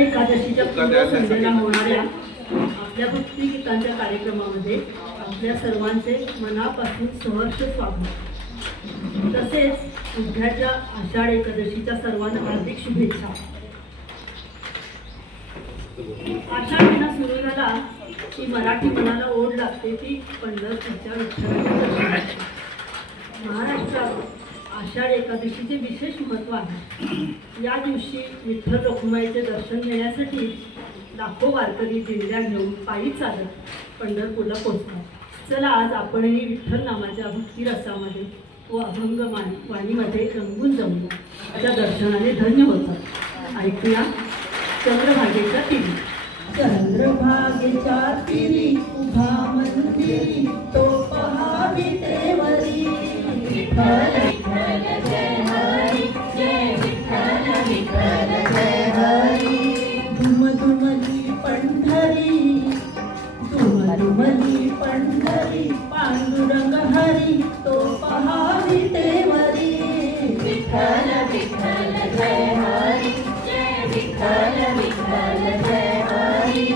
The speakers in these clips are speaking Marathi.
एकादशीच्या पूर्वसंध्येला होणाऱ्या आपल्या भक्तिगीतांच्या कार्यक्रमामध्ये आपल्या सर्वांचे मनापासून सहर्ष स्वागत। तसेच उद्याच्या आषाढ एकादशीच्या सर्वांना हार्दिक शुभेच्छा। आषाढ महिना सुरू झाला की मराठी मनाला ओढ लागते ती पंढरपूरच्या विठ्ठलाच्या दर्शनाची। महाराष्ट्रात आषाढ एकादशीचे विशेष महत्त्व आहे। या दिवशी विठ्ठल रखुमाईचे दर्शन घेण्यासाठी लाखो वारकरी दिंड्या घेऊन पायी चालत पंढरपूरला पोहोचतात। चला आज आपणही विठ्ठल नामाच्या भक्ती रसामध्ये व अभंग वाणीमध्ये रंगून जमूया, त्या दर्शनाने धन्य होतात। ऐकूया चंद्रभागेच्या तीरी। चंद्रभागेच्या तीरी उभा मंदिरी तो पहावी देवरी विठ्ठल विठ्ठल जय हरी जय विठ्ठल विठ्ठल जय हरी। धुमधुमली पंढरी धुमधुमली पंढरी पांडुरंग हरी तो पहावी देवरी विठ्ठल विठ्ठल जय हरी जय विठ्ठल विठ्ठल जय हरी।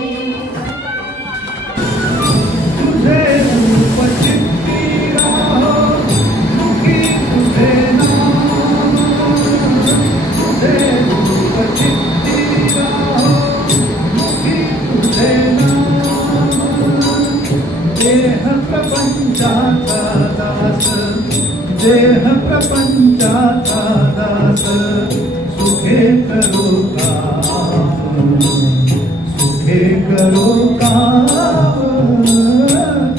देह प्रपंचाचा दास सुखे करो काम सुखे करो काम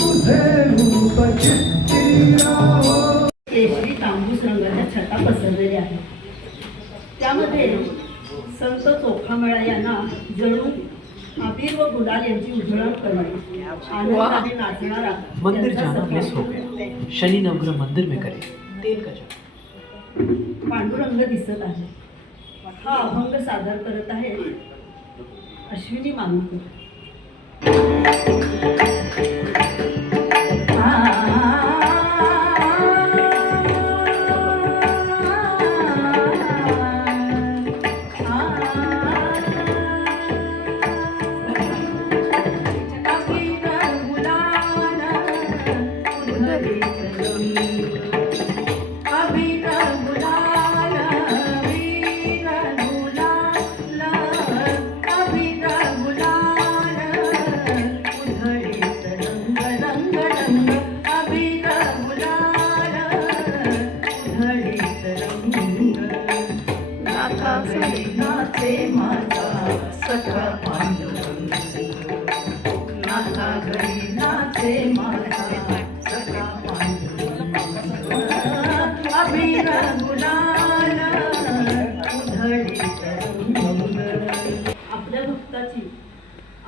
तुझे रूप चित्ती राहो। केशरी तांबूस रंगाच्या छटा पसरलेल्या आहेत, त्यामध्ये संत चोखामेळा यांना जणू अबीर व गुलाल यांची उधळण करणे आनंदाने नाचणारा मंदिर जाना मिस हो गया, शनि नवग्रह मंदिर में करे तेल का जाप। पांडुरंग दिसत आहे। हा अभंग सादर करत आहे अश्विनी मानूरकर। आपल्या भक्ताची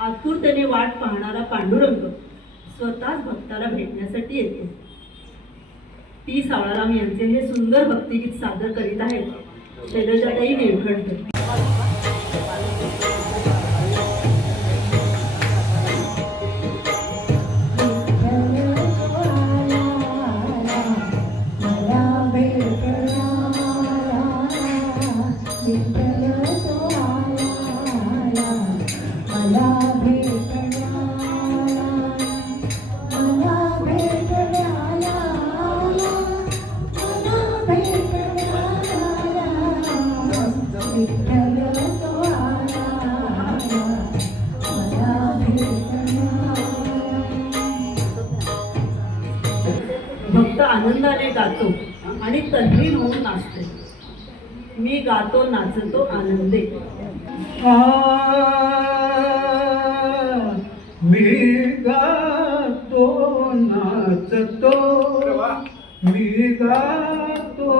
आतुरतेने वाट पाहणारा पांडुरंग स्वतःच भक्ताला भेटण्यासाठी येतो। पी सावळाराम यांचे हे सुंदर भक्तिगीत सादर करीत आहेत शैलजाताई निळकंठ। आनंदाने गातो आणि तल्लीन होऊन नाचते. मी गातो नाचतो आनंदे. मी गातो नाचतो, मी गातो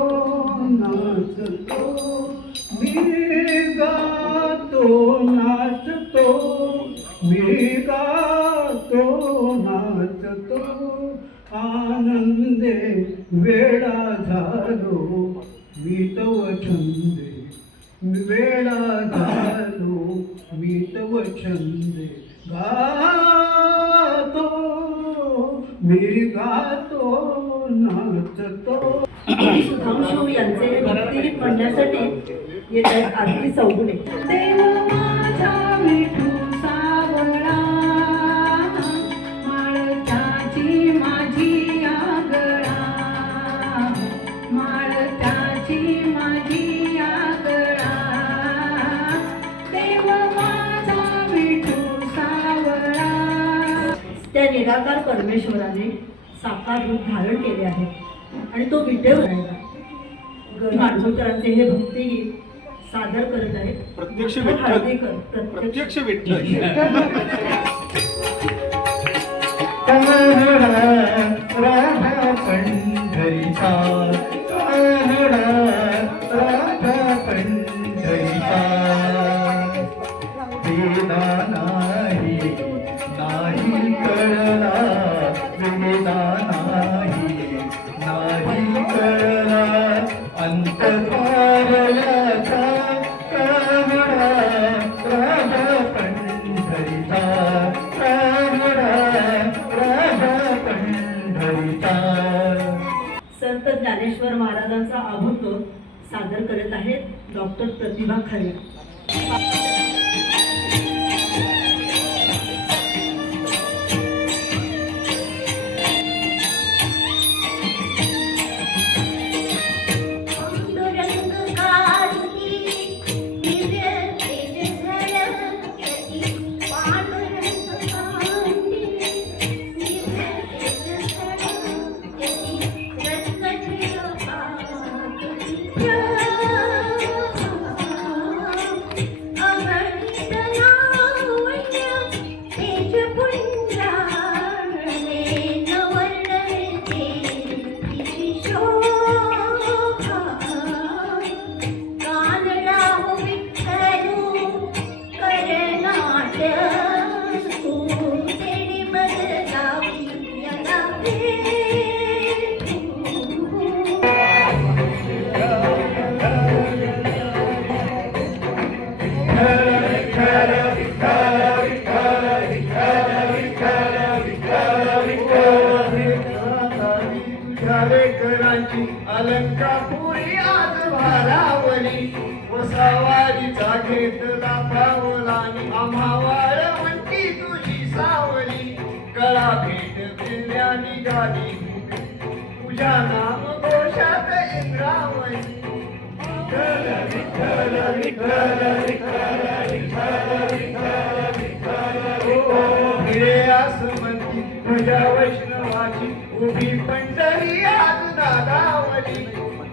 नाचतो, मी गातो नाचतो, मी गातो नाचतो, आनंदे वेळा झालो मी तव छंदे, वेळा झालो मी तव छंदे, गातो मी गातो नाचतो. सुधांशू यांचे हे भक्तिगीत म्हणण्यासाठी येत आहेत आरती चौगुले. देव माझा विठू सावळा, माळत्याची माझी आगळा, माळत्याची माझी आगळा, देव माझा विठू सावळा. त्या निराकार परमेश्वराने साकार रूप धारण केले आहे आणि तो विठ्ठल राहिला. माडगुळकरांचे हे भक्तिगीत सादर करत आहेत प्रत्यक्ष डॉक्टर विठ्ठल. हळदीकर. प्रत्यक्ष विठ्ठल. राधा पंढरीचा, राधा पंढरीचा, वेदा नाही नाही कळला, वेदा नाही नाही कळला, अंतराळ्याचा कावळा, राधा पंढरीचा, राधा पंढरीचा. संत ज्ञानेश्वर महाराजांचा अभंग सादर करत आहेत डॉक्टर प्रतिभा खरे. पांडुरंग कारुणी दिव्य तेज झळकती, पांडुरंग कारुणी दिव्य तेज झळकती, रत्नजय पावती अगणित लावण्य तेज पुंजाळले, नवर्णते तिची शोभा, कानडाहू विठ्ठलू करनाट्य, तेणी बदलावी यदा भेटू. तुझ्यावेकरांची अलंकापुरी आज भारावली, वसावारीचा घेतला पावलानी, आम्हा वाळवंटी तुझी सावली, कळा भेट दिल्या निघाली तुझ्या नाम घोषात इंद्रावली. विठ्ठल विठ्ठल विठ्ठल विठ्ठल विठ्ठल विठ्ठल, हिरे आसमंती तुझ्या वैष्णवाची उभी पंढरी आज दादावली,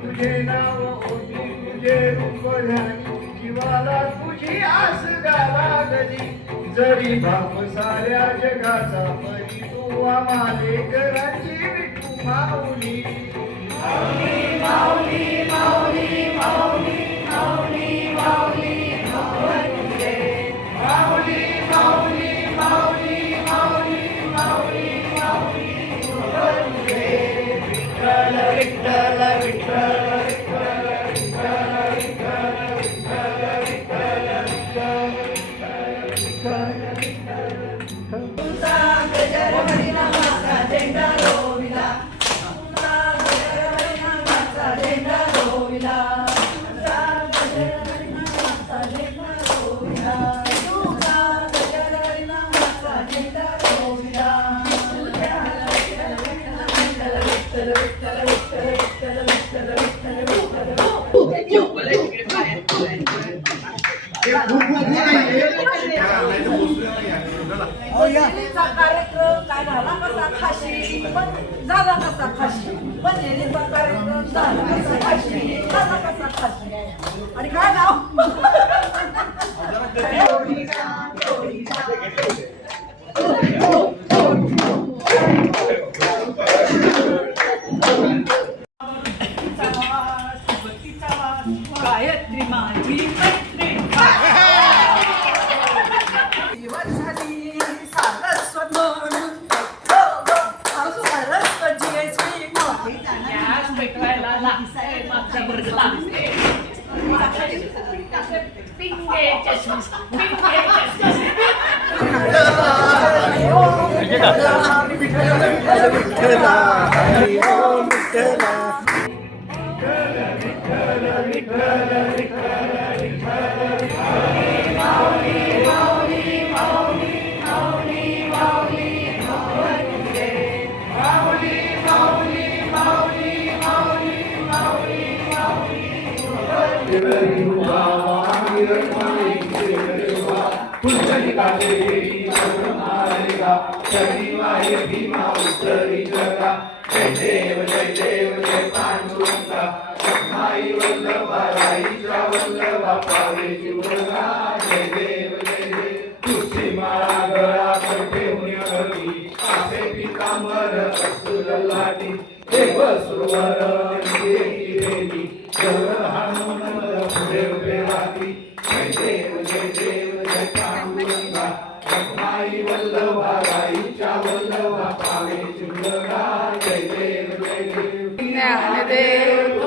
तुझे नाव ओटी तुझे रूप ध्यानी, जीवाला तुझी आस गावागली, जरी बाप साऱ्या जगाचा परी, तू आम्हाले घराची विठू माऊली. माऊली माऊली माऊली माऊली माऊली माऊली माऊली रे, माऊली माऊली माऊली माऊली माऊली माऊली माऊली रे, विठ्ठल विठ्ठल विठ्ठल विठ्ठल विठ्ठल विठ्ठल विठ्ठल विठ्ठल. तुमचा गजर हरिनामाचा झेंडा रोविला, तुमचा गजर हरिनामाचा झेंडा रोविला. आणि काय नाव गायत्री माझी मैत्रीण झाली सारस्वत म्हणून सरस्वती गॅस पेटवायला लागते मागचा वर्ग लागते पिंगे चष्मीस पिंगे चष्मीस ज्ञानदेव